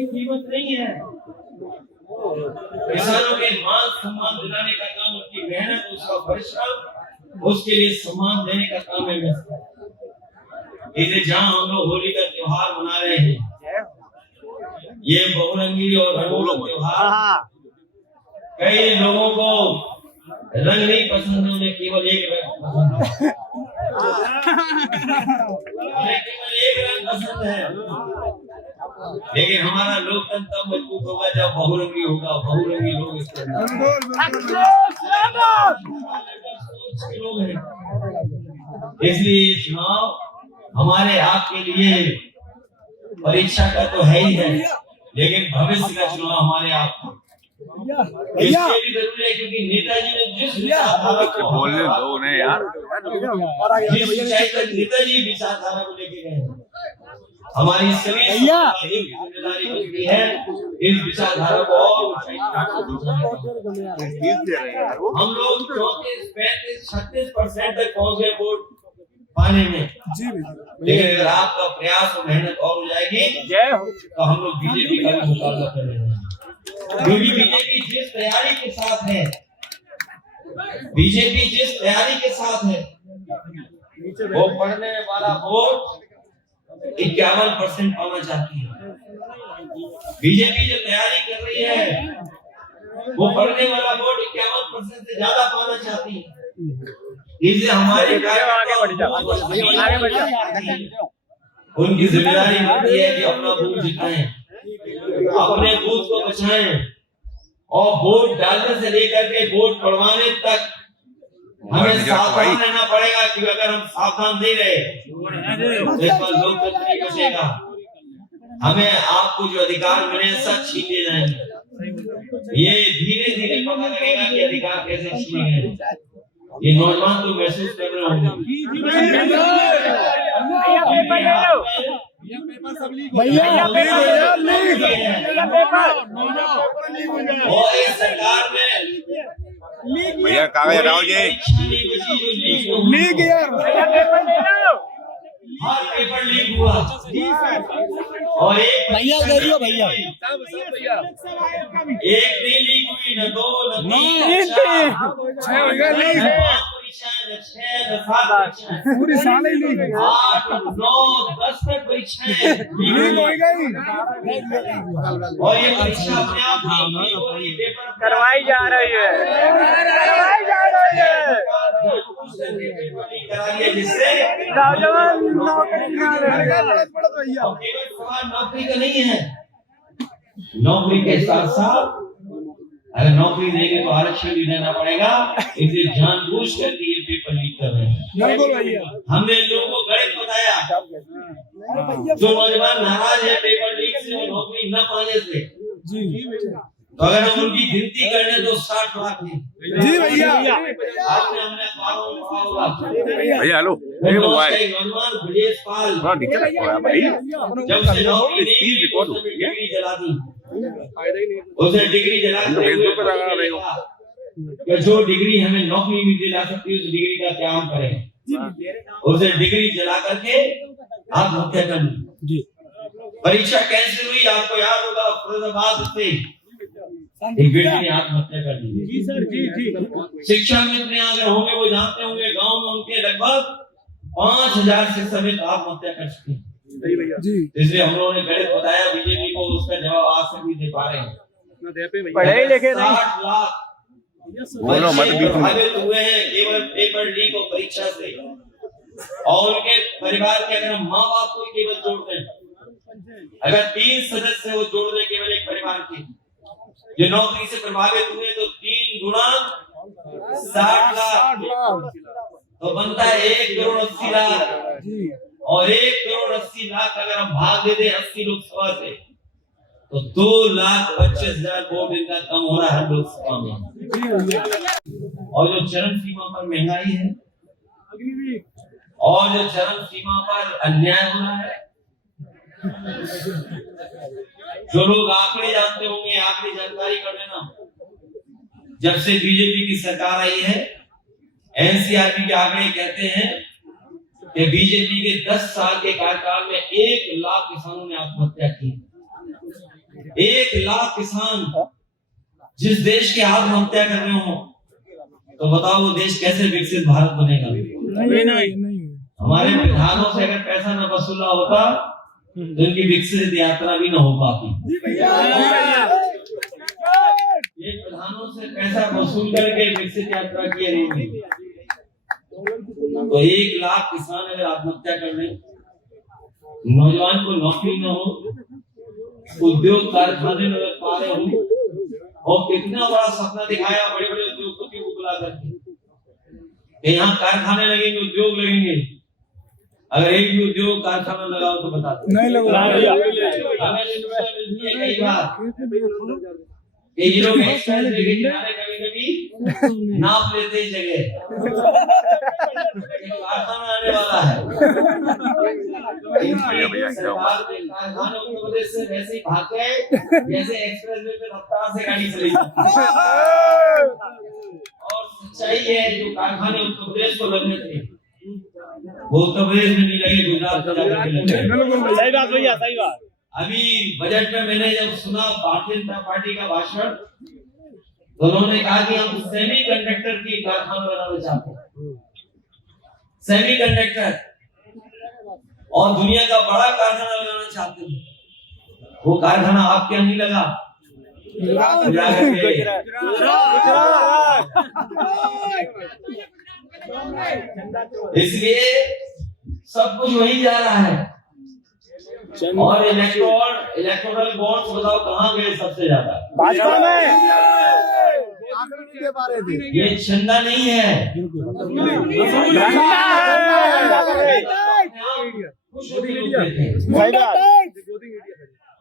कोई कीमत नहीं है। किसानों के मान सम्मान दिलाने का काम उसकी मेहनत, उसका परिश्रम, उसके लिए सम्मान देने का काम है। इसे जहाँ हम लोग होली का त्योहार मना रहे हैं, ये बहुरंगी और रंगों का त्योहार, कई लोगों को रंग नहीं पसंद है, उन्हें केवल एक रंग पसंद है। केवल एक रंग पसंद है। लेकिन हमारा लोकतंत्र तब मजबूत होगा जब बहुरंगी होगा, बहुरंगी लोग इसके लोग हैं। इसलिए चुनाव हमारे आपके लिए परीक्षा का तो है ही है, लेकिन भविष्य का चुनाव हमारे आप इसलिए भी जरूरी है क्योंकि नेताजी ने जिस विचारधारा को बोलने दो उन्हें यार, नेताजी विचारधारा को लेके गए, हमारी सभी जिम्मेदारी बनती है इस विचारधारा को और हम लोग 34-35-36% तक पहुंच गए वोट पाने में। लेकिन अगर आपका प्रयास और मेहनत और हो जाएगी तो हम लोग बीजेपी का भी मुकाबला करेंगे। क्योंकि बीजेपी जिस तैयारी के साथ है, बीजेपी जिस तैयारी के साथ है, वो पढ़ने वाला वोट 51% पाना चाहती है। बीजेपी जो तैयारी कर रही है, वो पढ़ने वाला वोट 51% से ज्यादा पाना चाहती है। इसलिए हमारे उनकी जिम्मेदारी बनती है कि अपना बूथ जिताएं, अपने बूथ को बचाएं, और वोट डालने से लेकर के वोट पड़वाने तक हमें सावधान रहना पड़ेगा। क्योंकि अगर हम सावधान नहीं रहे तो इस पर लोकतंत्र नहीं बचेगा। हमें आपको जो अधिकार मिले सब छीने जाएंगे। ये धीरे धीरे पता लगेगा कि अधिकार कैसे छीने गए। ये नौजवान तो महसूस कर रहे होंगे। और इस सरकार में भैया कागज हटाओ जी, लीक यार, हर पेपर लीक हुआ और एक भैया दे दियो भैया, एक नहीं लीक हुई, न दो न तीन, पूरी साल ही लीक, 8, 9, 10 तक परीक्षाएं लीक हो गई। और ये परीक्षा अपने आप करवाई जा रही है, करवाई जा रही है। जिससे नौजवान नौकरी का नहीं है, नौकरी के साथ साथ अगर नौकरी देंगे तो आरक्षण भी देना पड़ेगा। इसलिए जानबूझ करके ये पेपर लीक कर रहे हैं। हमने लोगों को गणित बताया, जो नौजवान नाराज है पेपर लीक से और नौकरी न पाने से, तो अगर हम उनकी गिनती कर लें तो 60 लाख है। जी भैया, हमने अखबारों में पढ़ा होगा। भैया हेलो, नौजवान ब्रजेश पाल थोड़ा नीचे रखो यार भाई, जब से नौकरी नहीं मिली तो उसने डिग्री जला दी। उसने डिग्री जला के जो डिग्री हमें नौकरी नहीं दिला सकती उस डिग्री का क्या हम करें। उसने डिग्री जला करके आत्महत्या कर ली। परीक्षा कैंसिल हुई, आपको याद होगा, फरीदाबाद से एक बेटी ने आत्महत्या कर ली। शिक्षा मित्र अगर होंगे वो जानते होंगे, गांव में उनके लगभग 5000 शिक्षक मित्र आत्महत्या कर चुके हैं। इसलिए हम लोगों ने गणित बताया, बीजेपी को उसका जवाब आज तक नहीं दे पा रहे हैं। पढ़े लिखे नहीं, 60 लाख प्रभावित हुए हैं केवल पेपर लीक और परीक्षा से। और उनके परिवार के अगर हम माँ बाप को केवल जोड़ दें, अगर 3 सदस्य वो जोड़ दें केवल एक परिवार के, जो नौकरी से प्रभावित हुए, तो 3 गुना 60 लाख तो बनता है 1,80,00,000। और 1,80,00,000 अगर हम भाग दे दें 80 लोकसभा से, तो 2,25,000 वोट इनका कम हो रहा है लोकसभा में। और जो चरम सीमा पर महंगाई है, और जो चरम सीमा पर अन्याय हो रहा है, जो लोग आंकड़े जानते होंगे, आंकड़े जानकारी कर लेना। जब से बीजेपी की सरकार आई है, एनसीआरबी के आंकड़े कहते हैं कि बीजेपी के 10 साल के कार्यकाल में 1 लाख किसानों ने आत्महत्या की। 1 लाख किसान जिस देश की आत्महत्या कर रहे हो, तो बताओ वो देश कैसे विकसित भारत बनेगा? नहीं हमारे विधानों से अगर पैसा न वसूला होता तो इनकी विकसित यात्रा भी न हो पाती। ये प्रधानों से पैसा वसूल करके विकसित यात्रा की रही। तो 1 लाख किसान अगर आत्महत्या कर ले, नौजवान को नौकरी न हो, उद्योग कारखाने न लग पा रहे हो, और कितना बड़ा सपना दिखाया बड़े बड़े उद्योगपतियों को बुला करके यहाँ कारखाने लगेंगे, उद्योग लगेंगे। अगर एक भी उद्योग कारखाना लगाओ तो बता दो नहीं लगा। कई बार ये लोग एक्सप्रेस वे के किनारे कभी नाप लेते हैं जगह, कारखाना आने वाला है। सरकार ने कारखाने उत्तर प्रदेश से वैसे ही भाग गए जैसे एक्सप्रेस वे पे रफ्तार से गाड़ी चली जाती है। और सच्चाई है, जो कारखाने उत्तर प्रदेश को लगने थे वो उत्तर प्रदेश में नहीं लगे, गुजरात में जाकर लगे। सही बात भैया, सही बात। अभी बजट में मैंने जब सुना भारतीय जनता पार्टी का भाषण, तो उन्होंने कहा कि हम सेमी कंडक्टर की कारखाना बनाना चाहते हैं, सेमी कंडक्टर, और दुनिया का बड़ा कारखाना लगाना चाहते हैं। वो कारखाना आपके यहाँ नहीं लगा, इसलिए सब कुछ वही जा रहा है। और इलेक्टोरल बॉन्ड्स बताओ कहाँ गए सबसे ज्यादा? भाजपा में। ये चंदा नहीं है,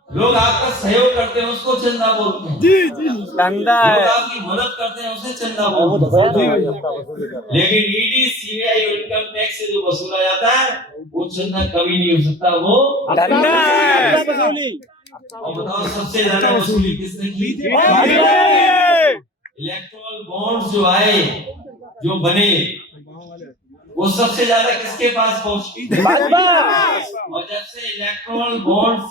लोग आपका सहयोग करते हैं उसको चंदा बोलते हैं। चंदा है, लोग आपकी मदद करते हैं उसे चंदा बोलते हैं। लेकिन ईडी, सीबीआई और इनकम टैक्स से जो वसूला जाता है वो चंदा कभी नहीं हो सकता, वो चंदा है। और बताओ सबसे ज्यादा वसूली किसने की? इलेक्टोरल बॉन्ड्स जो आए, जो बने, वो सबसे ज्यादा किसके पास पहुंची? और जब से इलेक्टोरल बॉन्ड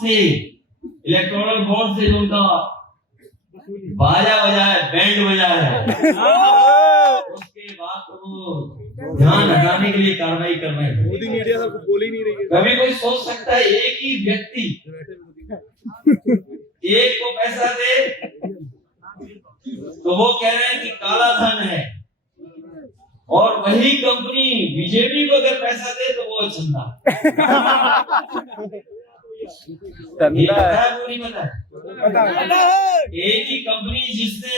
से जो उनका बाजा बजा है, बैंड बजा है, उसके बाद तो वो ध्यान हटाने के लिए कार्रवाई कर रहे हैं। मोदी मीडिया सब कुछ बोल ही नहीं रही है। कभी कोई सोच सकता है एक ही व्यक्ति एक को पैसा दे तो वो कह रहे हैं कि काला धन है, और वही कंपनी बीजेपी को अगर पैसा दे तो वो चंदा। ये पता है वो नहीं पता है? एक ही कंपनी जिसने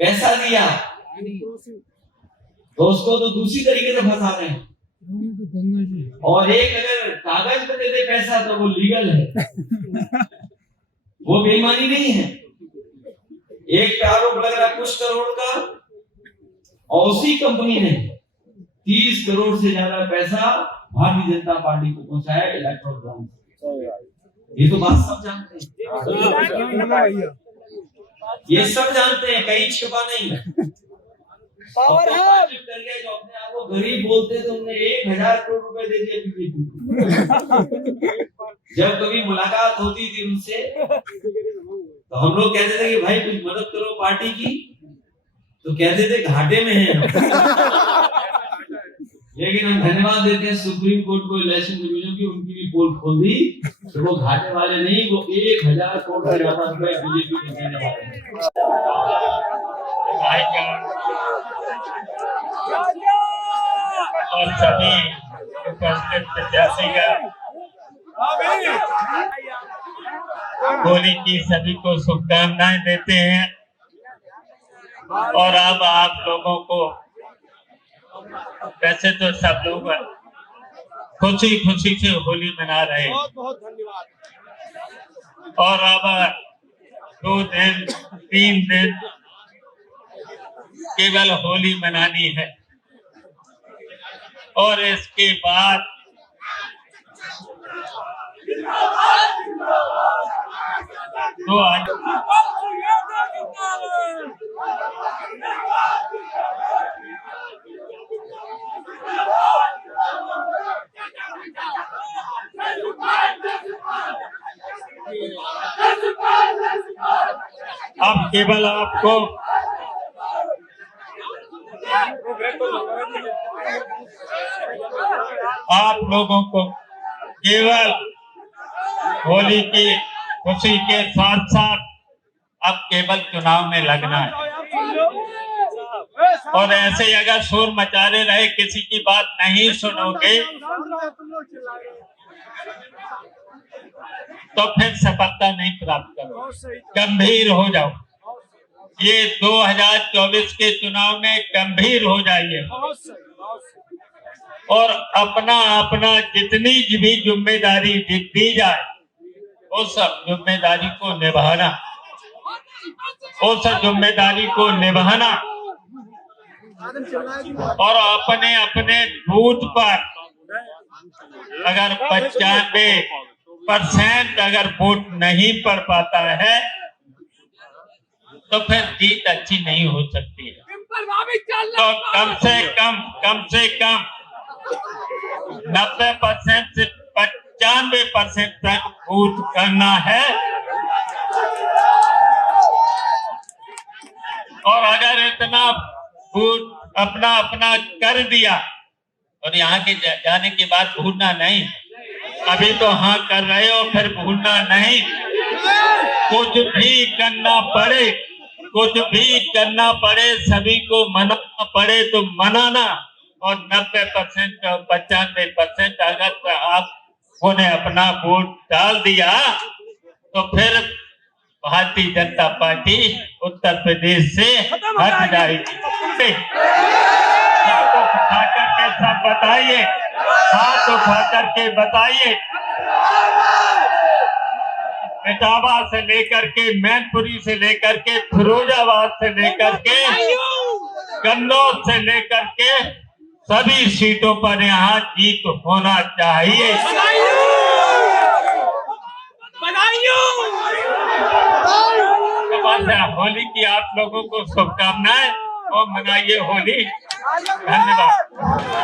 पैसा दिया तो उसको तो दूसरी तरीके से फंसा रहे हैं, और एक अगर कागज पे दे दे पैसा तो वो लीगल है, वो बेईमानी नहीं है। एक पे आरोप लग रहा है कुछ करोड़ का, और उसी कंपनी ने 30 करोड़ से ज्यादा पैसा भारतीय जनता पार्टी को पहुंचाया इलेक्ट्रोल बॉन्ड। ये तो बात सब जानते हैं, ये सब जानते हैं, कहीं छिपा नहीं है। पावर है करके जो अपने आप को गरीब बोलते थे, उन्हें 1000 करोड़ रुपए दे दिए बीजेपी को। जब कभी मुलाकात होती थी उनसे तो हम लोग कहते थे कि भाई कुछ मदद करो पार्टी की, तो कहते थे घाटे में है। लेकिन हम धन्यवाद देते हैं सुप्रीम कोर्ट को, इलेक्शन कमीशन की, उनकी भी पोल खोल दी, तो वो घाटे वाले नहीं, वो 1000 करोड़ से ज्यादा रुपए बीजेपी को देने वाले हैं। और सभी उपस्थित प्रत्याशीगण होली की सभी को शुभकामनाएं देते हैं। और अब आप लोगों को, वैसे तो सब लोग खुशी खुशी से होली मना रहे हैं, बहुत बहुत धन्यवाद। और अब 2 दिन 3 दिन केवल होली मनानी है, और इसके बाद तो आज Let's अब केवल आपको आप लोगों को केवल होली की खुशी के साथ साथ अब केवल चुनाव में लगना है। और ऐसे ही अगर शोर मचाते रहे, किसी की बात नहीं सुनोगे, तो फिर सफलता नहीं प्राप्त करोगे। गंभीर हो जाओ, ये 2024 के चुनाव में गंभीर हो जाइए और अपना अपना जितनी भी जिम्मेदारी दी जाए उस सब जिम्मेदारी को निभाना, उस जिम्मेदारी को निभाना और अपने अपने बूथ पर अगर 95% अगर वोट नहीं पड़ पाता है तो फिर जीत अच्छी नहीं हो सकती है। तो कम से कम 90% से 95% तक वोट करना है। और अगर इतना वोट अपना अपना कर दिया और यहाँ के जाने के बाद भूलना नहीं, अभी तो हाँ कर रहे हो, फिर भूलना नहीं। कुछ भी करना पड़े, कुछ भी करना पड़े, सभी को मनाना पड़े तो मनाना। और 90% और 95% अगर आपको ने अपना वोट डाल दिया तो फिर भारतीय जनता पार्टी उत्तर प्रदेश से हट जाएगी। हाथ उठा करके सब बताइए, हाथ उठा करके बताइए। इटावा से लेकर के मैनपुरी से लेकर के फिरोजाबाद से लेकर के कन्नौज से लेकर के सभी सीटों पर यहाँ जीत होना चाहिए। होली की आप लोगों को शुभकामनाएं और मनाइए होली। धन्यवाद।